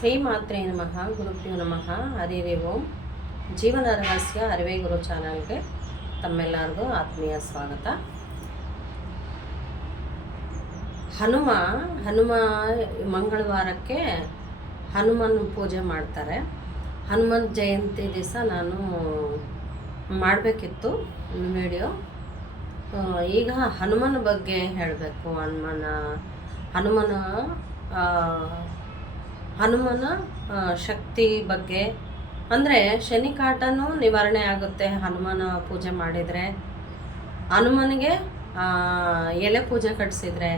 ಶ್ರೀ ಮಾತ್ರೆ ನಮಃ, ಗುರುಭ್ಯೋ ನಮಃ ಹರಿರೇ ಓಂ. ಜೀವನ ರಹಸ್ಯ ಅರಿವೆ ಗುರು ಚಾನಲ್ಗೆ ತಮ್ಮೆಲ್ಲರಿಗೂ ಆತ್ಮೀಯ ಸ್ವಾಗತ. ಹನುಮ ಹನುಮ ಮಂಗಳವಾರಕ್ಕೆ ಹನುಮನ್ ಪೂಜೆ ಮಾಡ್ತಾರೆ. ಹನುಮನ್ ಜಯಂತಿ ದಿವಸ ನಾನು ಮಾಡಬೇಕಿತ್ತು ವಿಡಿಯೋ. ಈಗ ಹನುಮನ ಬಗ್ಗೆ ಹೇಳಬೇಕು, ಹನುಮನ ಹನುಮನ ಹನುಮನ ಶಕ್ತಿ ಬಗ್ಗೆ. ಅಂದರೆ ಶನಿ ಕಾಟನೂ ನಿವಾರಣೆ ಆಗುತ್ತೆ ಹನುಮನ ಪೂಜೆ ಮಾಡಿದರೆ. ಹನುಮನಿಗೆ ಎಲೆ ಪೂಜೆ ಕಟ್ಟಿಸಿದ್ರೆ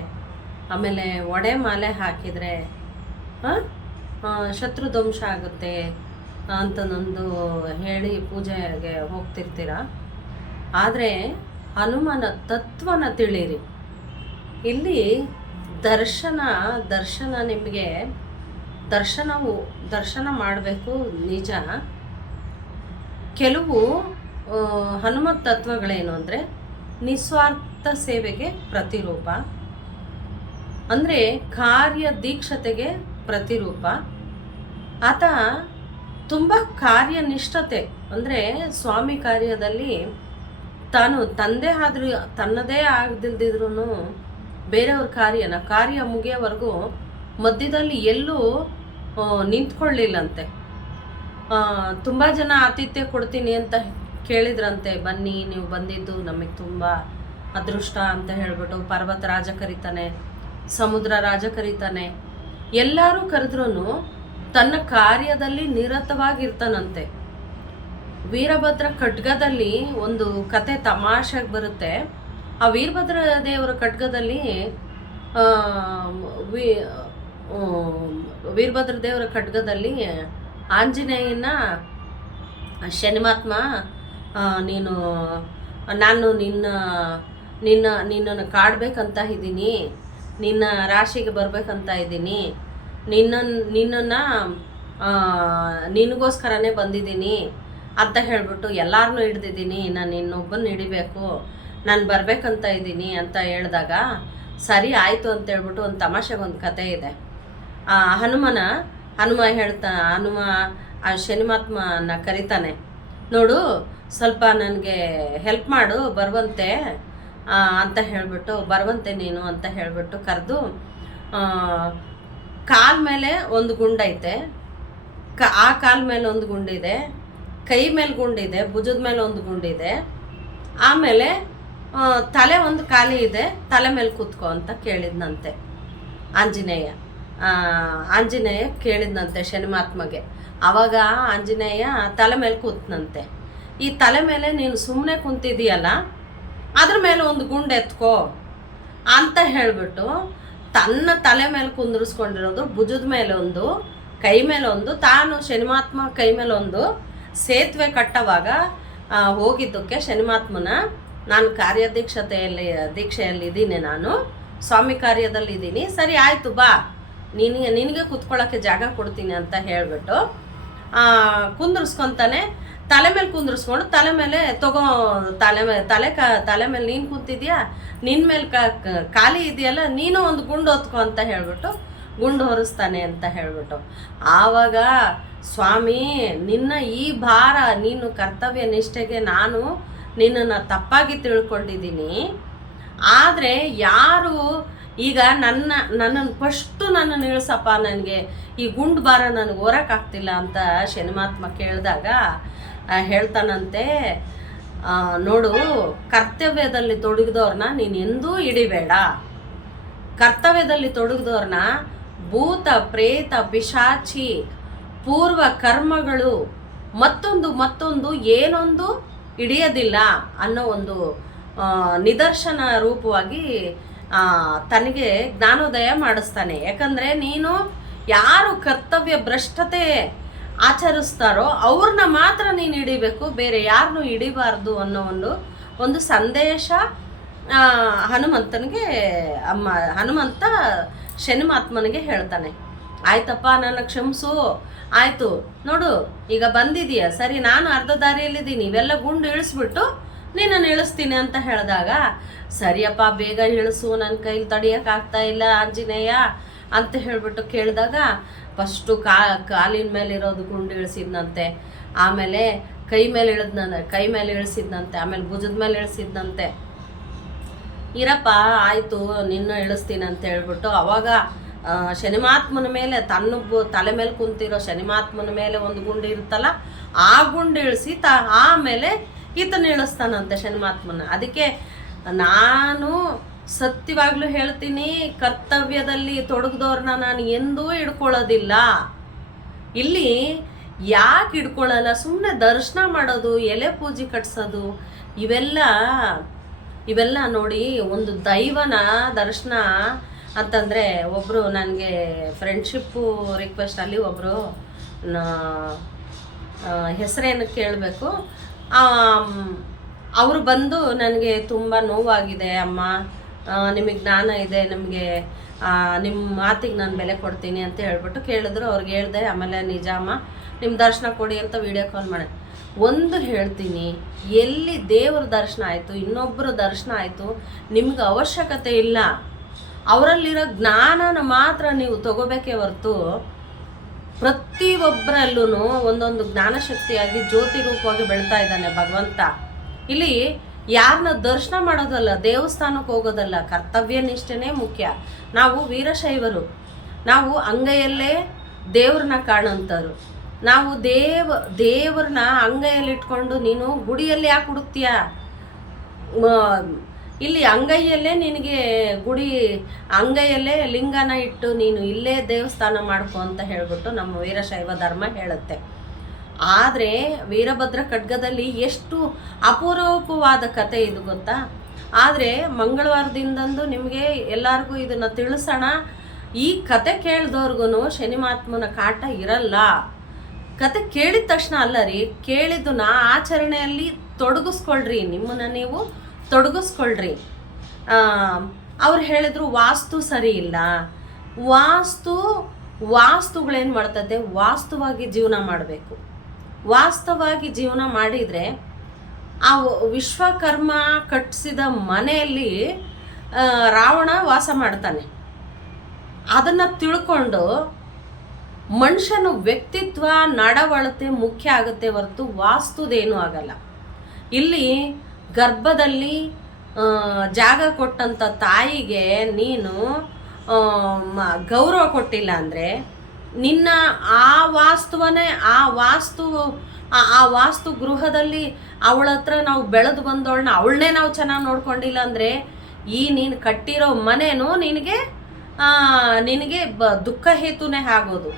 ಆಮೇಲೆ ಒಡೆ ಮಾಲೆ ಹಾಕಿದರೆ ಶತ್ರು ಧ್ವಂಸ ಆಗುತ್ತೆ ಅಂತ ನಂದು ಹೇಳಿ ಪೂಜೆಗೆ ಹೋಗ್ತಿರ್ತೀರ. ಆದರೆ ಹನುಮನ ತತ್ವನ ತಿಳಿರಿ ಇಲ್ಲಿ ದರ್ಶನ ದರ್ಶನ ನಿಮಗೆ ದರ್ಶನವು, ದರ್ಶನ ಮಾಡಬೇಕು ನಿಜ. ಕೆಲವು ಹನುಮತ್ ತತ್ವಗಳೇನು ಅಂದರೆ ನಿಸ್ವಾರ್ಥ ಸೇವೆಗೆ ಪ್ರತಿರೂಪ. ಅಂದರೆ ಕಾರ್ಯ ದೀಕ್ಷತೆಗೆ ಪ್ರತಿರೂಪ. ಆತ ತುಂಬ ಕಾರ್ಯನಿಷ್ಠತೆ, ಅಂದರೆ ಸ್ವಾಮಿ ಕಾರ್ಯದಲ್ಲಿ ತಾನು ತಂದೆ ಆದ್ರೂ, ತನ್ನದೇ ಆಗದಿಲ್ದಿದ್ರೂ ಬೇರೆಯವ್ರ ಕಾರ್ಯನ, ಕಾರ್ಯ ಮುಗಿಯೋವರೆಗೂ ಮಧ್ಯದಲ್ಲಿ ಎಲ್ಲೂ ನಿಂತ್ಕೊಳ್ಳಿಲ್ಲಂತೆ. ತುಂಬ ಜನ ಆತಿಥ್ಯ ಕೊಡ್ತೀನಿ ಅಂತ ಕೇಳಿದ್ರಂತೆ, ಬನ್ನಿ, ನೀವು ಬಂದಿದ್ದು ನಮಗೆ ತುಂಬ ಅದೃಷ್ಟ ಅಂತ ಹೇಳ್ಬಿಟ್ಟು, ಪರ್ವತ ರಾಜ ಕರೀತಾನೆ, ಸಮುದ್ರ ರಾಜ ಕರೀತಾನೆ. ಎಲ್ಲರೂ ಕರೆದ್ರೂ ತನ್ನ ಕಾರ್ಯದಲ್ಲಿ ನಿರತವಾಗಿರ್ತಾನಂತೆ. ವೀರಭದ್ರ ಖಡ್ಗದಲ್ಲಿ ಒಂದು ಕತೆ ತಮಾಷೆಗೆ ಬರುತ್ತೆ. ಆ ವೀರಭದ್ರ ದೇವರ ಖಡ್ಗದಲ್ಲಿ ವಿ ವೀರಭದ್ರ ದೇವರ ಖಡ್ಗದಲ್ಲಿ ಆಂಜನೇಯನ ಶನಿಮಾತ್ಮ ನೀನು, ನಾನು ನಿನ್ನ ನಿನ್ನ, ನಿನ್ನನ್ನು ಕಾಡಬೇಕಂತ ಇದ್ದೀನಿ. ನಿನ್ನ ರಾಶಿಗೆ ಬರಬೇಕಂತ ಇದ್ದೀನಿ. ನಿನ್ನ ನಿನ್ನನ್ನು ನಿನಗೋಸ್ಕರನೇ ಬಂದಿದ್ದೀನಿ ಅಂತ ಹೇಳಿಬಿಟ್ಟು ಎಲ್ಲಾರನ್ನೂ ಹಿಡ್ದಿದ್ದೀನಿ. ನಾನು ಇನ್ನೊಬ್ಬನ ಹಿಡಿಬೇಕು. ನಾನು ಬರಬೇಕಂತ ಇದ್ದೀನಿ ಅಂತ ಹೇಳಿದಾಗ, ಸರಿ ಆಯಿತು ಅಂತ ಹೇಳ್ಬಿಟ್ಟು ಒಂದು ತಮಾಷೆಗೆ ಒಂದು ಕತೆ ಇದೆ. ಆ, ಹನುಮನ, ಹನುಮ ಹೇಳ್ತಾ, ಹನುಮ, ಆ ಶನಿಮಾತ್ಮನ ಕರಿತಾನೆ. ನೋಡು, ಸ್ವಲ್ಪ ನನಗೆ ಹೆಲ್ಪ್ ಮಾಡು, ಬರುವಂತೆ ಅಂತ ಹೇಳಿಬಿಟ್ಟು, ಬರುವಂತೆ ನೀನು ಅಂತ ಹೇಳಿಬಿಟ್ಟು ಕರೆದು ಕಾಲ್ ಮೇಲೆ ಒಂದು ಗುಂಡೈತೆ. ಕ, ಆ ಕಾಲ್ ಮೇಲೆ ಒಂದು ಗುಂಡಿದೆ. ಕೈ ಮೇಲೆ ಗುಂಡಿದೆ, ಭುಜದ ಮೇಲೆ ಒಂದು ಗುಂಡಿದೆ. ಆಮೇಲೆ ತಲೆ ಒಂದು ಖಾಲಿ ಇದೆ, ತಲೆ ಮೇಲೆ ಕೂತ್ಕೋ ಅಂತ ಕೇಳಿದ್ನಂತೆ. ಆಂಜನೇಯ. ಆಂಜನೇಯ ಕೇಳಿದ್ನಂತೆ ಶನಿಮಾತ್ಮಗೆ. ಆವಾಗ ಆಂಜನೇಯ ತಲೆ ಮೇಲೆ ಕೂತ್ನಂತೆ. ಈ ತಲೆ ಮೇಲೆ ನೀನು ಸುಮ್ಮನೆ ಕುಂತಿದೀಯಲ್ಲ ಅದ್ರ ಮೇಲೆ ಒಂದು ಗುಂಡು ಎತ್ಕೋ ಅಂತ ಹೇಳಿಬಿಟ್ಟು ತನ್ನ ತಲೆ ಮೇಲೆ ಕುಂದಿರಿಸ್ಕೊಂಡಿರೋದು, ಭುಜದ ಮೇಲೆ ಒಂದು, ಕೈ ಮೇಲೆ ಒಂದು, ತಾನು ಶನಿಮಾತ್ಮ ಕೈ ಮೇಲೆ ಒಂದು ಸೇತುವೆ ಕಟ್ಟವಾಗ ಹೋಗಿದ್ದಕ್ಕೆ ಶನಿಮಾತ್ಮನ ನಾನು ಕಾರ್ಯದೀಕ್ಷತೆಯಲ್ಲಿ ದೀಕ್ಷೆಯಲ್ಲಿ ಇದ್ದೀನಿ ನಾನು, ಸ್ವಾಮಿ ಕಾರ್ಯದಲ್ಲಿ ಇದ್ದೀನಿ ಸರಿ ಆಯಿತು ಬಾ. ನಿನಗೆ ನಿನಗೆ ಕುತ್ಕೊಳ್ಳೋಕ್ಕೆ ಜಾಗ ಕೊಡ್ತೀನಿ ಅಂತ ಹೇಳಿಬಿಟ್ಟು ಕುಂದಿರ್ಸ್ಕೊತಾನೆ. ತಲೆ ಮೇಲೆ ಕುಂದಿರ್ಸ್ಕೊಂಡು ತಲೆ ಮೇಲೆ ತಗೋ, ತಲೆ ಮೇಲೆ ತಲೆ ಕ, ತಲೆ ಮೇಲೆ ನೀನು ಕೂತಿದ್ಯಾ? ನಿನ್ನ ಮೇಲೆ ಕ, ಖಾಲಿ ಇದೆಯಲ್ಲ, ನೀನು ಒಂದು ಗುಂಡು ಹೊತ್ಕೊ ಅಂತ ಹೇಳಿಬಿಟ್ಟು ಗುಂಡು ಹೊರಿಸ್ತಾನೆ ಅಂತ ಹೇಳಿಬಿಟ್ಟು. ಆವಾಗ ಸ್ವಾಮಿ, ನಿನ್ನ ಈ ಭಾರ, ನೀನು ಕರ್ತವ್ಯ ನಿಷ್ಠೆಗೆ ನಾನು ನಿನ್ನನ್ನು ತಪ್ಪಾಗಿ ತಿಳ್ಕೊಂಡಿದ್ದೀನಿ. ಆದರೆ ಯಾರು ಈಗ ನನ್ನ ನನ್ನನ್ನು ಫಸ್ಟು ನನ್ನನ್ನು ಇಳಿಸಪ್ಪ ನನಗೆ, ಈ ಗುಂಡು ಬಾರ ನನಗೆ ಓರಕ್ಕಾಗ್ತಿಲ್ಲ ಅಂತ ಶನಿಮಾತ್ಮ ಕೇಳಿದಾಗ ಹೇಳ್ತಾನಂತೆ ನೋಡು, ಕರ್ತವ್ಯದಲ್ಲಿ ತೊಡಗಿದವ್ರನ್ನ ನೀನು ಎಂದೂ ಹಿಡಿಬೇಡ. ಕರ್ತವ್ಯದಲ್ಲಿ ತೊಡಗಿದವ್ರನ್ನ ಭೂತ, ಪ್ರೇತ, ಪಿಶಾಚಿ, ಪೂರ್ವ ಕರ್ಮಗಳು ಮತ್ತೊಂದು ಮತ್ತೊಂದು ಏನೊಂದು ಹಿಡಿಯೋದಿಲ್ಲ ಅನ್ನೋ ಒಂದು ನಿದರ್ಶನ ರೂಪವಾಗಿ ತನಗೆ ಜ್ಞಾನೋದಯ ಮಾಡಿಸ್ತಾನೆ. ಯಾಕಂದರೆ ನೀನು ಯಾರು ಕರ್ತವ್ಯ ಭ್ರಷ್ಟತೆ ಆಚರಿಸ್ತಾರೋ ಅವ್ರನ್ನ ಮಾತ್ರ ನೀನು ಹಿಡಿಬೇಕು, ಬೇರೆ ಯಾರನ್ನೂ ಹಿಡಿಬಾರ್ದು ಅನ್ನೋ ಒಂದು ಒಂದು ಸಂದೇಶ ಹನುಮಂತನಿಗೆ, ಅಮ್ಮ, ಹನುಮಂತ ಶನಿಮಾತ್ಮನಿಗೆ ಹೇಳ್ತಾನೆ. ಆಯ್ತಪ್ಪ, ನನ್ನ ಕ್ಷಮಿಸು. ಆಯಿತು, ನೋಡು, ಈಗ ಬಂದಿದೀಯ. ಸರಿ, ನಾನು ಅರ್ಧ ದಾರಿಯಲ್ಲಿದ್ದೀನಿ. ಇವೆಲ್ಲ ಗುಂಡು ಇಳಿಸ್ಬಿಟ್ಟು ನಿನ್ನನ್ನು ಇಳಿಸ್ತೀನಿ ಅಂತ ಹೇಳಿದಾಗ, ಸರಿಯಪ್ಪ, ಬೇಗ ಇಳಿಸು ನನ್ನ ಕೈಲಿ ತಡಿಯೋಕ್ಕಾಗ್ತಾ ಇಲ್ಲ, ಆಂಜನೇಯ ಅಂತ ಹೇಳಿಬಿಟ್ಟು ಕೇಳಿದಾಗ ಫಸ್ಟು ಕಾ, ಕಾಲಿನ ಮೇಲೆ ಇರೋದು ಗುಂಡು ಇಳಿಸಿದ್ನಂತೆ. ಆಮೇಲೆ ಕೈ ಮೇಲೆ ಇಳಿದ್ನ ಕೈ ಮೇಲೆ ಇಳಿಸಿದ್ನಂತೆ, ಆಮೇಲೆ ಭುಜದ ಮೇಲೆ ಇಳಿಸಿದ್ನಂತೆ. ಇರಪ್ಪ, ಆಯಿತು ನಿನ್ನ ಇಳಿಸ್ತೀನಿ ಅಂತ ಹೇಳ್ಬಿಟ್ಟು ಅವಾಗ ಶನಿಮಾತ್ಮನ ಮೇಲೆ ತನ್ನ ತಲೆ ಮೇಲೆ ಕುಂತಿರೋ ಶನಿಮಾತ್ಮನ ಮೇಲೆ ಒಂದು ಗುಂಡು ಇರುತ್ತಲ್ಲ, ಆ ಗುಂಡು ಇಳಿಸಿ ತ, ಆಮೇಲೆ ಈತನ ಇಳಿಸ್ತಾನಂತೆ ಶನಿಮಾತ್ಮನ ಅದಕ್ಕೆ ನಾನು ಸತ್ಯವಾಗ್ಲೂ ಹೇಳ್ತೀನಿ, ಕರ್ತವ್ಯದಲ್ಲಿ ತೊಡಗಿದವ್ರನ್ನ ನಾನು ಎಂದೂ ಹಿಡ್ಕೊಳ್ಳೋದಿಲ್ಲ. ಇಲ್ಲಿ ಯಾಕೆ ಹಿಡ್ಕೊಳ್ಳಲ್ಲ ಸುಮ್ಮನೆ ದರ್ಶನ ಮಾಡೋದು, ಎಲೆ ಪೂಜೆ ಕಟ್ಸೋದು, ಇವೆಲ್ಲ ಇವೆಲ್ಲ ನೋಡಿ ಒಂದು ದೈವನ ದರ್ಶನ ಅಂತಂದರೆ ಒಬ್ಬರು ನನಗೆ ಫ್ರೆಂಡ್ಶಿಪ್ಪು ರಿಕ್ವೆಸ್ಟಲ್ಲಿ ಒಬ್ಬರು ಹೆಸರೇನು ಕೇಳಬೇಕು. ಅವರು ಬಂದು ನನಗೆ ತುಂಬ ನೋವಾಗಿದೆ ಅಮ್ಮ. ನಿಮಗೆ ಜ್ಞಾನ ಇದೆ, ನಿಮಗೆ ನಿಮ್ಮ ಮಾತಿಗೆ ನಾನು ಬೆಲೆ ಕೊಡ್ತೀನಿ ಅಂತ ಹೇಳ್ಬಿಟ್ಟು ಕೇಳಿದ್ರು. ಅವ್ರಿಗೆ ಹೇಳಿದೆ, ಆಮೇಲೆ ನಿಜ ಅಮ್ಮ ನಿಮ್ಮ ದರ್ಶನ ಕೊಡಿ ಅಂತ ವಿಡಿಯೋ ಕಾಲ್ ಮಾಡಿ. ಒಂದು ಹೇಳ್ತೀನಿ, ಎಲ್ಲಿ ದೇವ್ರ ದರ್ಶನ ಆಯಿತು ಇನ್ನೊಬ್ಬರ ದರ್ಶನ ಆಯಿತು, ನಿಮ್ಗೆ ಅವಶ್ಯಕತೆ ಇಲ್ಲ. ಅವರಲ್ಲಿರೋ ಜ್ಞಾನನ ಮಾತ್ರ ನೀವು ತಗೋಬೇಕೇ ಹೊರತು ಪ್ರತಿಯೊಬ್ಬರಲ್ಲೂ ಒಂದೊಂದು ಜ್ಞಾನಶಕ್ತಿಯಾಗಿ ಜ್ಯೋತಿ ರೂಪವಾಗಿ ಬೆಳೀತಾ ಇದ್ದಾನೆ ಭಗವಂತ. ಇಲ್ಲಿ ಯಾರನ್ನ ದರ್ಶನ ಮಾಡೋದಲ್ಲ, ದೇವಸ್ಥಾನಕ್ಕೆ ಹೋಗೋದಲ್ಲ, ಕರ್ತವ್ಯ ನಿಷ್ಠೆನೇ ಮುಖ್ಯ. ನಾವು ವೀರಶೈವರು. ನಾವು ಅಂಗೈಯಲ್ಲೇ ದೇವ್ರನ್ನ ಕಾಣೋಂಥವ್ರು ನಾವು ದೇವ, ದೇವ್ರನ್ನ ಅಂಗೈಯಲ್ಲಿ ಇಟ್ಕೊಂಡು ನೀನು ಗುಡಿಯಲ್ಲಿ ಯಾಕೆ ಹುಡುಕ್ತೀಯ? ಇಲ್ಲಿ ಅಂಗೈಯಲ್ಲೇ ನಿನಗೆ ಗುಡಿ, ಅಂಗೈಯಲ್ಲೇ ಲಿಂಗನ ಇಟ್ಟು ನೀನು ಇಲ್ಲೇ ದೇವಸ್ಥಾನ ಮಾಡ್ಕೊ ಅಂತ ಹೇಳ್ಬಿಟ್ಟು ನಮ್ಮ ವೀರಶೈವ ಧರ್ಮ ಹೇಳುತ್ತೆ. ಆದರೆ ವೀರಭದ್ರ ಖಡ್ಗದಲ್ಲಿ ಎಷ್ಟು ಅಪರೂಪವಾದ ಕತೆ ಇದು ಗೊತ್ತಾ? ಆದರೆ ಮಂಗಳವಾರದಿಂದಂದು ನಿಮಗೆ ಎಲ್ಲರಿಗೂ ಇದನ್ನು ತಿಳಿಸೋಣ. ಈ ಕತೆ ಕೇಳಿದವ್ರಿಗೂ ಶನಿಮಾತ್ಮನ ಕಾಟ ಇರಲ್ಲ. ಕತೆ ಕೇಳಿದ ತಕ್ಷಣ ಅಲ್ಲ ರೀ ಕೇಳಿದ್ದನ್ನ ಆಚರಣೆಯಲ್ಲಿ ತೊಡಗಿಸ್ಕೊಳ್ರಿ ನಿಮ್ಮನ್ನು ನೀವು. ತೊಡಗಿಸ್ಕೊಳ್ರಿ. ಅವ್ರು ಹೇಳಿದ್ರು ವಾಸ್ತು ಸರಿ ಇಲ್ಲ. ವಾಸ್ತು, ವಾಸ್ತುಗಳೇನು ಮಾಡ್ತದೆ? ವಾಸ್ತುವಾಗಿ ಜೀವನ ಮಾಡಬೇಕು. ವಾಸ್ತವವಾಗಿ ಜೀವನ ಮಾಡಿದರೆ ಆ ವಿಶ್ವಕರ್ಮ ಕಟ್ಟಿಸಿದ ಮನೆಯಲ್ಲಿ ರಾವಣ ವಾಸ ಮಾಡ್ತಾನೆ. ಅದನ್ನು ತಿಳ್ಕೊಂಡು ಮನುಷ್ಯನ ವ್ಯಕ್ತಿತ್ವ ನಡವಳತೆ ಮುಖ್ಯ ಆಗುತ್ತೆ ಹೊರತು ವಾಸ್ತುದೇನೂ ಆಗಲ್ಲ. ಇಲ್ಲಿ ಗರ್ಭದಲ್ಲಿ ಜಾಗ ಕೊಟ್ಟಂಥ ತಾಯಿಗೆ ನೀನು ಗೌರವ ಕೊಟ್ಟಿಲ್ಲ ಅಂದರೆ ನಿನ್ನ ಆ ವಾಸ್ತುವನೇ, ಆ ವಾಸ್ತು, ಆ- ವಾಸ್ತು ಗೃಹದಲ್ಲಿ ಅವಳ ಹತ್ರ ನಾವು ಬೆಳೆದು ಬಂದವಳನ್ನ ಅವಳನ್ನೇ ನಾವು ಚೆನ್ನಾಗಿ ನೋಡ್ಕೊಂಡಿಲ್ಲ ಅಂದರೆ ಈ ನೀನು ಕಟ್ಟಿರೋ ಮನೇನು ನಿನಗೆ ನಿನಗೆ ಬ, ದುಃಖ ಹೇತುನೇ ಆಗೋದು.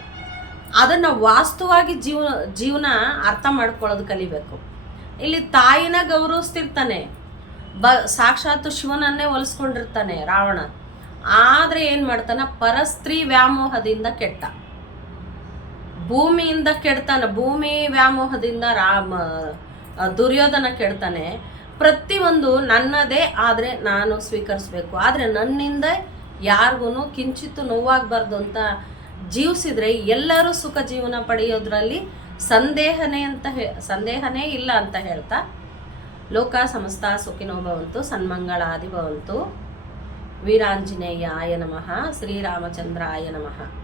ಅದನ್ನು ವಾಸ್ತುವಾಗಿ ಜೀವನ ಜೀವನ ಅರ್ಥ ಮಾಡ್ಕೊಳ್ಳೋದು ಕಲಿಬೇಕು. ಇಲ್ಲಿ ತಾಯಿನ ಗೌರವಿಸ್ತಿರ್ತಾನೆ. ಬ, ಸಾಕ್ಷಾತ್ ಶಿವನನ್ನೇ ಒಲಿಸ್ಕೊಂಡಿರ್ತಾನೆ ರಾವಣ. ಆದರೆ ಏನು ಮಾಡ್ತಾನೆ? ಪರಸ್ತ್ರೀ ವ್ಯಾಮೋಹದಿಂದ ಕೆಟ್ಟ. ಭೂಮಿಯಿಂದ ಕೆಡ್ತಾನೆ. ಭೂಮಿ ವ್ಯಾಮೋಹದಿಂದ ರಾಮ ದುರ್ಯೋಧನ ಕೆಡ್ತಾನೆ. ಪ್ರತಿಯೊಂದು ನನ್ನದೇ, ಆದರೆ ನಾನು ಸ್ವೀಕರಿಸ್ಬೇಕು. ಆದರೆ ನನ್ನಿಂದ ಯಾರಿಗೂ ಕಿಂಚಿತ್ತು ನೋವಾಗಬಾರ್ದು ಅಂತ ಜೀವಿಸಿದ್ರೆ ಎಲ್ಲರೂ ಸುಖ ಜೀವನ ಪಡೆಯೋದ್ರಲ್ಲಿ ಸಂದೇಹನೇ ಅಂತ ಹೇ, ಸಂದೇಹನೇ ಇಲ್ಲ ಅಂತ ಹೇಳ್ತಾ, ಲೋಕ ಸಮಸ್ತ ಸುಖಿನೋ ಭವಂತು, ಸನ್ಮಂಗಳಾದಿ ಭವಂತು. ವೀರಾಂಜನೇಯಾಯ ನಮಃ, ಶ್ರೀರಾಮಚಂದ್ರಾಯ ನಮಃ.